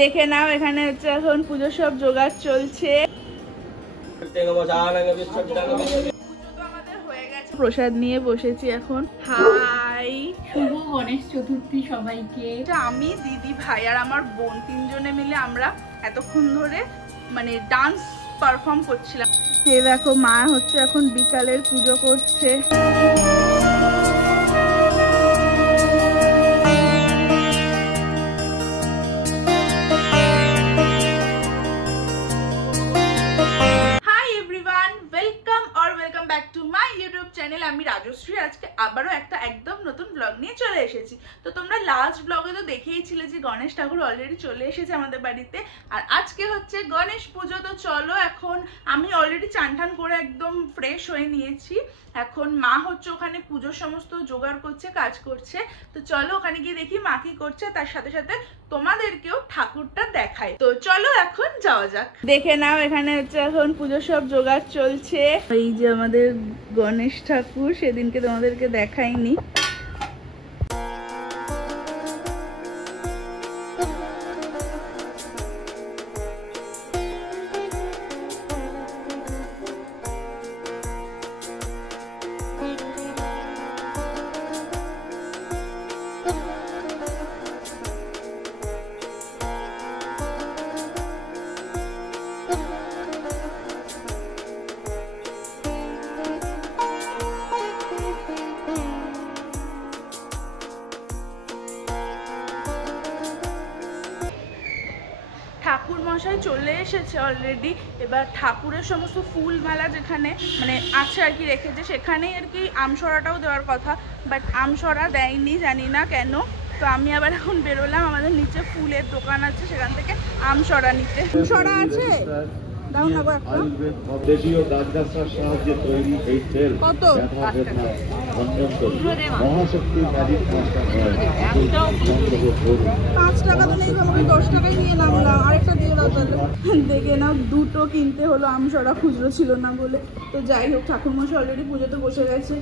দেখে নাও এখানে হচ্ছে এখন পুজোর সব জোগাড় চলছে। প্রসাদ নিয়ে বসেছি এখন। হাই, শুভ গণেশ চতুর্থী সবাইকে। আমি, দিদি ভাই আর আমার বোন তিনজনে মিলে আমরা এতক্ষণ ধরে মানে ডান্স পারফর্ম করছিলাম। এই দেখো মা হচ্ছে এখন বিকালের পুজো করছে। আমি রাজশ্রী, আজকে আবারও একটা একদম নতুন ব্লগ নিয়ে চলে এসেছি। তো তোমরা লাস্ট ব্লগে তো দেখেইছিলে যে গণেশ ঠাকুর অলরেডি চলে এসেছে আমাদের বাড়িতে, আর আজকে হচ্ছে গণেশ পুজো। তো চলো, এখন আমি অলরেডি চান টান করে একদম ফ্রেশ হয়ে নিয়েছি। এখন মা হচ্ছে ওখানে পুজোর সমস্ত জোগাড় করছে, কাজ করছে। তো চলো ওখানে গিয়ে দেখি মা কি করছে, তার সাথে সাথে তোমাদেরকেও ঠাকুরটা দেখাই। তো চলো এখন যাওয়া যাক। দেখে নাও এখানে হচ্ছে এখন পুজোর সব জোগাড় চলছে। এই যে আমাদের গণেশ ঠাকুর, সেদিনকে তোমাদেরকে দেখাইনি। ঠাকুর মশাই চলে এসেছে অলরেডি। এবার ঠাকুরের সমস্ত ফুল মালা যেখানে মানে আছে আর কি রেখেছে, সেখানেই আর কি আমসরাটাও দেওয়ার কথা, বাট আমসরা দেয়নি, জানি না কেন। তো আমি আবার এখন বেরোলাম, আমাদের নিচে ফুলের দোকান আছে, সেখান থেকে আমসরা নিতে। আমসরা আছে, দাও না একটা। দেশীয় দাসদাসার সাহায্যে তৈরি এই তেল কত? মহাশক্তি ম্যাজিক মাস্টার 5 টাকা তো নেই, আমাকে 10 টাকায় নিয়ে নামলাম, আরেকটা দিয়ে দাও তাহলে। দেখে নাও, দুটো কিনতে হলো, আমসরা খুচরো ছিল না বলে। তো যাই হোক, ঠাকুরমশাই অলরেডি পুজোতে বসে গেছে,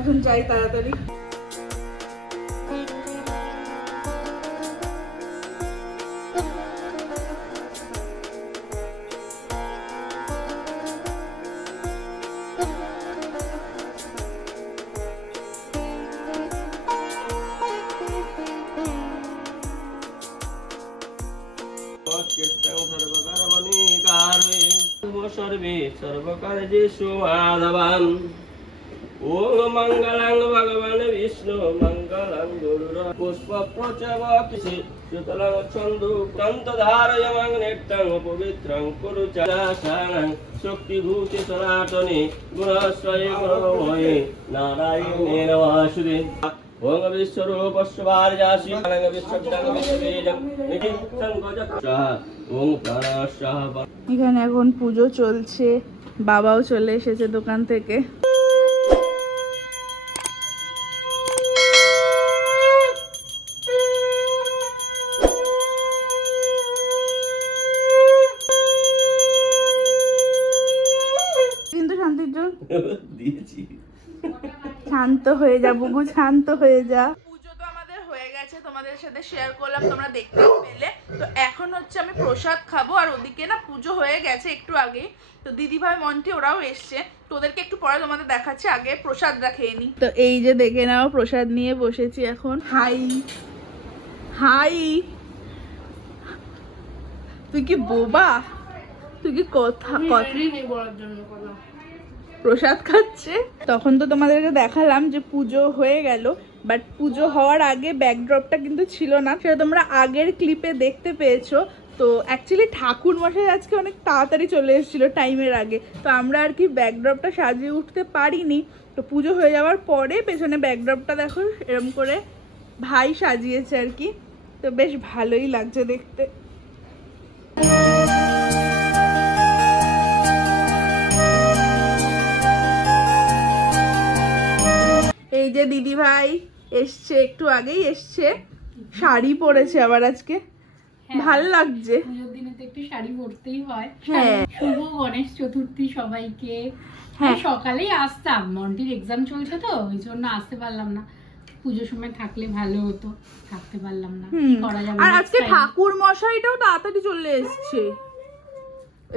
এখন যাই তাড়াতাড়ি। ओम मंगलं भगवान विष्णु मंगलं गुरुर पुष्प प्रचवकिसि सुतलं छन्दु तन्तधारयमं नित्यं पवित्रं कुरु चराचरं शक्तिभूते सनातने गुणस्वये गुणमये नारायणे नमः। ओम विश्वरूपस्य वार्यासि अलंग विश्वजंग विश्वबीजं नित्यं गजः ओम प्राणस्याः। এখানে এখন পুজো চলছে, বাবাও চলে এসেছে দোকান থেকে। কিন্তু শান্তির জন্য দিয়েছি, শান্ত হয়ে যা বুবু, শান্ত হয়ে যা। পুজো তো আমাদের হয়ে গেছে, তোমাদের সাথে শেয়ার করলাম, তোমরা দেখতে পেলে। তো এখন হচ্ছে আমি প্রসাদ খাবো, আর ওদিকে না পুজো হয়ে গেছে একটু আগে। তো দিদি ভাই মন্টি ওরাও এসছে, তো ওদেরকে একটু পরে তোমাদের দেখাচ্ছি, আগে প্রসাদটা খেয়ে নি। তো এই যে দেখে নাও, প্রসাদ নিয়ে বসেছি এখন। হাই হাই, তুই কি বোবা? তুই কি কথা প্রসাদ খাচ্ছে? তখন তো তোমাদেরকে দেখালাম যে পুজো হয়ে গেল, বাট পুজো হওয়ার আগে ব্যাকড্রপটা কিন্তু ছিল না, সেটা তোমরা আগের ক্লিপে দেখতে পেয়েছো। তো অ্যাকচুয়ালি ঠাকুর মশাই আজকে অনেক তাড়াতাড়ি চলে এসেছিল টাইমের আগে, তো আমরা আর কি ব্যাকড্রপটা সাজিয়ে উঠতে পারিনি। তো পুজো হয়ে যাওয়ার পরে পেছনে ব্যাকড্রপটা দেখো এরকম করে ভাই সাজিয়েছে আর কি, তো বেশ ভালোই লাগছে দেখতে। এই যে দিদি ভাই এসছে, একটু আগেই এসছে, শাড়ি পরেছে আবার আজকে, ভাল লাগছে। পুজোর দিনে তো একটু শাড়ি পরতেই হয়। হ্যাঁ, শুভ গণেশ চতুর্থী সবাইকে। হ্যাঁ, সকালেই আসতাম, মন্টির এক্সাম চলছে তো ওই জন্য আসতে পারলাম না। পুজোর সময় থাকলে ভালো হতো, থাকতে পারলাম না, হুম। কি করা যাবে। আর আজকে ঠাকুর মশাইটাও তাড়াতাড়ি চলে এসছে,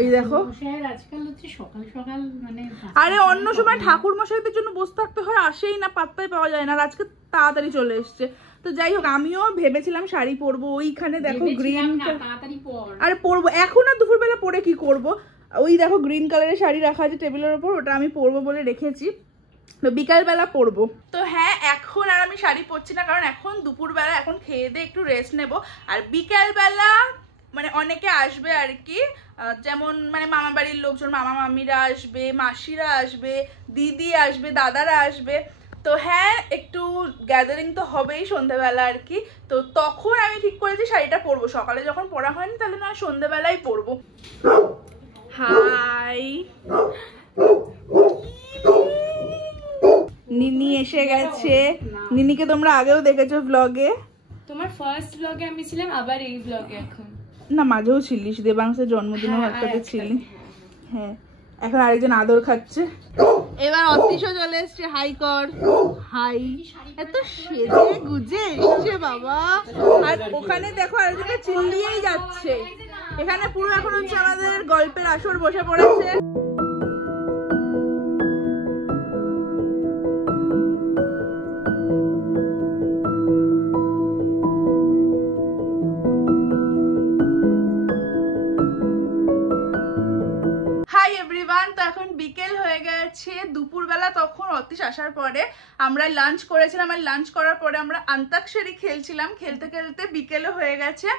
এই দেখো। মশাইয়ের আজকাল হচ্ছে সকাল সকাল মানে আরে অন্য সময় ঠাকুর মশাইদের জন্য বসে থাকতে হয়, আসেই না, পাত্তাই পাওয়া যায় না, আর আজকে তাড়াতাড়ি চলে এসছে। তো যাই হোক, আমিও ভেবেছিলাম শাড়ি পরবো, ওইখানে দেখো গ্রিন, তাড়াতাড়ি পর। আরে পরবো এখন, আর দুপুরবেলা পরে কি করব, ওই দেখো গ্রিন কালারের শাড়ি রাখা আছে টেবিলের ওপর, ওটা আমি পরবো বলে রেখেছি, তো বিকালবেলা পরবো। তো হ্যাঁ, এখন আর আমি শাড়ি পরছি না, কারণ এখন দুপুরবেলা, এখন খেয়ে দিয়ে একটু রেস্ট নেব, আর বিকালবেলা মানে অনেকে আসবে আর কি, যেমন মানে মামা বাড়ির লোকজন, মামা মামিরা আসবে, মাসিরা আসবে, দিদি আসবে, দাদারা আসবে। তো হ্যাঁ, একটু গ্যাদারিং তো হবেই সন্ধ্যেবেলা আর কি, তো তখন আমি ঠিক করেছি শাড়িটা পরবো, সকালে যখন পরা হয়নি তাহলে না সন্ধ্যেবেলাই পরবো। হাই, নিনি এসে গেছে। নিনিকে তোমরা আগেও দেখেছো ব্লগে, তোমার ফার্স্ট ব্লগে আমি ছিলাম, আবার এই ব্লগে এখন। না মাঝেও ছিলিস, দেবাংশের জন্মদিনেও একটাতে ছিলি। হ্যাঁ, এখন আরেকজন আদর খাচ্ছে। এবার অতীশও চলে এসছে, হাই কর, হাই। এত সেজে গুজে এসছে বাবা, আর ওখানে দেখো আরেকজনটা চিল্লিয়েই যাচ্ছে। এখানে পুরো এখন হচ্ছে আমাদের গল্পের আসর বসে পড়েছে। তো এখন বিকেল হয়ে গেছে, দুপুরবেলা তখন অতীশ আসার পরে আমরা লাঞ্চ করেছিলাম, আর লাঞ্চ করার পরে আমরা অন্তাক্ষরী খেলছিলাম, খেলতে খেলতে বিকেলও হয়ে গেছে।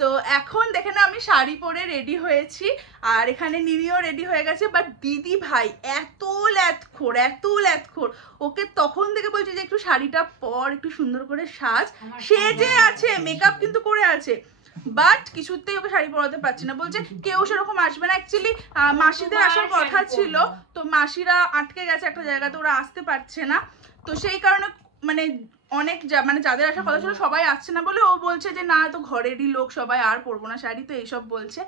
তো এখন দেখে না আমি শাড়ি পরে রেডি হয়েছি, আর এখানে নিনিও রেডি হয়ে গেছে, বাট দিদি ভাই এত ল্যাথখোর, ওকে তখন থেকে বলছে যে একটু শাড়িটা পর, একটু সুন্দর করে সাজ, সেজে আছে, মেকআপ কিন্তু করে আছে, বাট কিছুতেই ওকে শাড়ি পরাতে পারছি না, বলছে কেউ সেরকম আসবে না। অ্যাকচুয়ালি মাসিদের আসার কথা ছিল, তো মাসিরা আটকে গেছে একটা জায়গাতে, ওরা আসতে পারছে না, তো সেই কারণে মানে অনেক মানে যাদের আসার কথা ছিল সবাই আসছে না বলে ও বলছে যে না, তো ঘরেরই লোক সবাই, আর পরবো না শাড়ি, তো এইসব বলছে।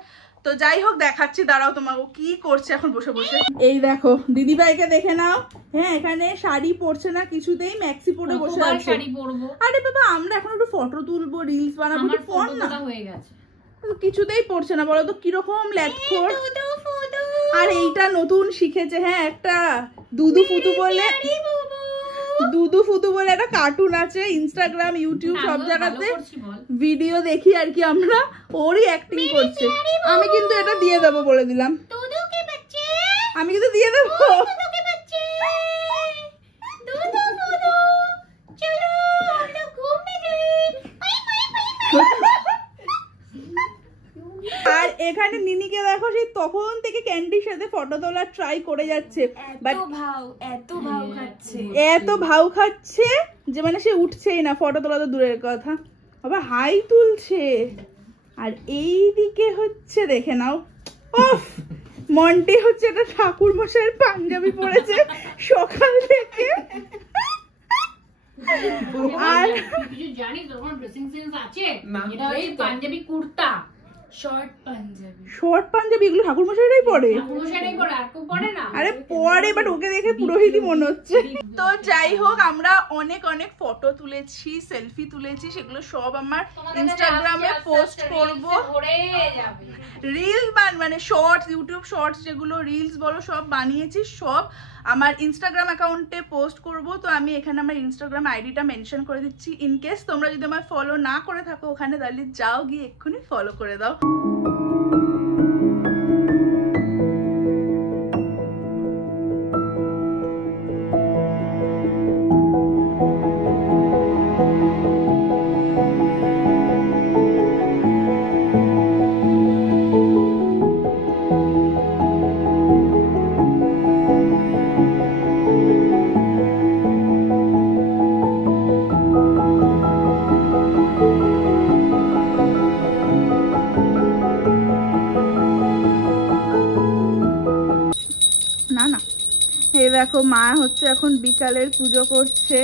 তো যাই হোক, দেখাচ্ছি, দাঁড়াও তোমাকে কি করছে এখন বসে বসে। এই দেখো দিদি ভাইকে দেখে নাও, হ্যাঁ এখানে শাড়ি পরছে না কিছুতেই, ম্যাক্সি পরে বসে আছে। শাড়ি পরবো? আরে বাবা, আমরা এখন একটু ফটো তুলবো, রিলস বানাবো, কি পর না, হয়ে গেছে, কিছুতেই পড়ছে না, বলো তো কিরকম ল্যাথখোর। আর এইটা নতুন শিখেছে, হ্যাঁ একটা দুদু ফুদু বলে, দুদু ফুদু বলে একটা কার্টুন আছে, ইনস্টাগ্রাম, ইউটিউব সব জায়গাতে ভিডিও দেখি আর কি আমরা, ওরই অ্যাক্টিং করছে। আমি কিন্তু এটা দিয়ে দেবো বলে দিলাম, আমি কিন্তু দিয়ে দেবো। আর এখানে নিনিকে দেখো, সেই তখন থেকে ক্যান্ডির সাথে ফটো তোলার ট্রাই করে যাচ্ছে, এত ভাউ খাচ্ছে যে মানে সে উঠছেই না, ফটো তোলা তো দূরের কথা, আবার হাই তুলছে। আর এই দিকে হচ্ছে দেখে নাও, ওফ, মন্টি হচ্ছে একটা ঠাকুর মশাইয়ের পাঞ্জাবি পরেছে সকাল থেকে। আর জানিস তোমার ড্রেসিং সেন্স আছে, এটা হচ্ছে পাঞ্জাবি কুর্তা, শর্ট পাঞ্জাবি, শর্ট পাঞ্জাবি, এগুলো ঠাকুর মশাইরাই পরে, আরে পরে, বাট ওকে দেখে পুরোহিতই মনে হচ্ছে। তো যাই হোক, আমরা অনেক অনেক ফটো তুলেছি, সেলফি তুলেছি, সেগুলো সব আমার ইনস্টাগ্রামে পোস্ট করব, রিলস মানে শর্টস, ইউটিউব শর্টস যেগুলো রিলস বলো সব বানিয়েছি, সব আমার ইনস্টাগ্রাম অ্যাকাউন্টে পোস্ট করব। তো আমি এখানে আমার ইনস্টাগ্রাম আইডিটা মেনশন করে দিচ্ছি, ইন কেস তোমরা যদি আমার ফলো না করে থাকো ওখানে, তাহলে যাও গিয়ে এক্ষুনি ফলো করে দাও। দেখো মা হচ্ছে এখন বিকালের পুজো করছে,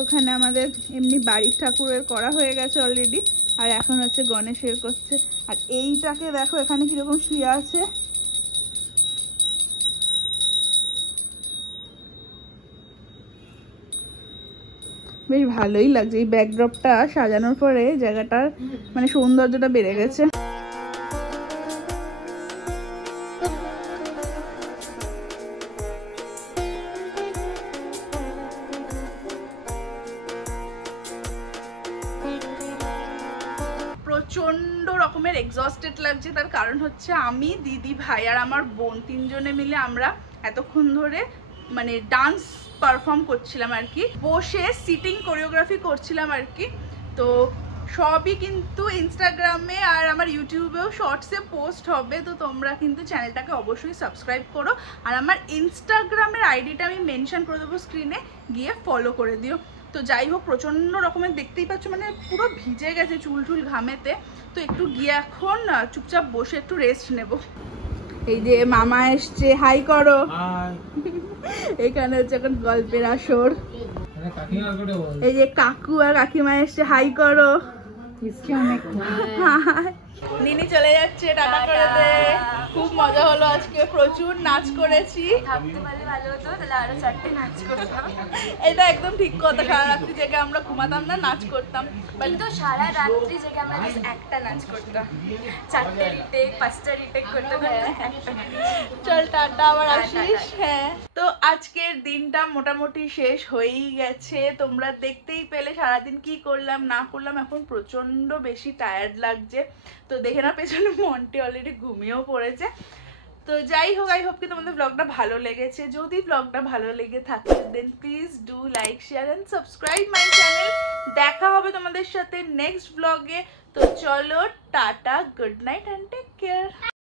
ওখানে আমাদের এমনি বাড়ির ঠাকুরের করা হয়ে গেছে অলরেডি, আর এখন হচ্ছে গণেশের করছে। আর এইটাকে দেখো এখানে কিরকম শুয়ে আছে, বেশ ভালোই লাগছে, এই ব্যাকড্রপটা সাজানোর পরে জায়গাটার মানে সৌন্দর্যটা বেড়ে গেছে। প্রচন্ড রকমের এক্সস্টেড লাগছে, তার কারণ হচ্ছে আমি, দিদি ভাই আর আমার বোন তিনজনে মিলে আমরা এতক্ষণ ধরে মানে ডান্স পারফর্ম করছিলাম আর কি, বসে সিটিং কোরিওগ্রাফি করছিলাম আর কি। তো সবই কিন্তু ইনস্টাগ্রামে আর আমার ইউটিউবেও শর্টসে পোস্ট হবে, তো তোমরা কিন্তু চ্যানেলটাকে অবশ্যই সাবস্ক্রাইব করো, আর আমার ইনস্টাগ্রামের আইডিটা আমি মেনশন করে দেবো স্ক্রিনে, গিয়ে ফলো করে দিও। তো যাই হোক, প্রচণ্ড রকমের দেখতেই পাচ্ছ মানে পুরো ভিজে গেছে চুল টুল ঘামেতে, তো একটু গিয়ে এখন চুপচাপ বসে একটু রেস্ট নেব। এই যে মামা এসছে, হাই করো। এখানে হচ্ছে এখন গল্পের আসর। এই যে কাকু আর কাকিমা এসছে, হাই করো। নিনি চলে যাচ্ছে, টাটা করে দে। খুব মজা হলো আজকে, প্রচুর নাচ করেছি। এটা একদম ঠিক কথা, সারা রাত্রি জেগে আমরা ঘুমাতাম না, নাচ করতাম, কিন্তু সারা রাত্রি জেগে আমরা একটা নাচ করতাম, 4টে রিটেক 5টা রিটেক করতে করতে। চল টাটা, আবার আসিস। হ্যাঁ, তো আজকের দিনটা মোটামুটি শেষ হয়েই গেছে, তোমরা দেখতেই পেলে সারাদিন কি করলাম না করলাম। এখন প্রচন্ড বেশি টায়ার্ড লাগছে, তো দেখে না পেছনে মন্টি অলরেডি ঘুমিয়েও পড়েছে। তো যাই হোক, আই হোপ কি তোমাদের ব্লগটা ভালো লেগেছে। যদি ব্লগটা ভালো লেগে থাকে then please do like, share and subscribe my channel. দেখা হবে তোমাদের সাথে নেক্সট ব্লগে। তো চলো টাটা, good night and take care.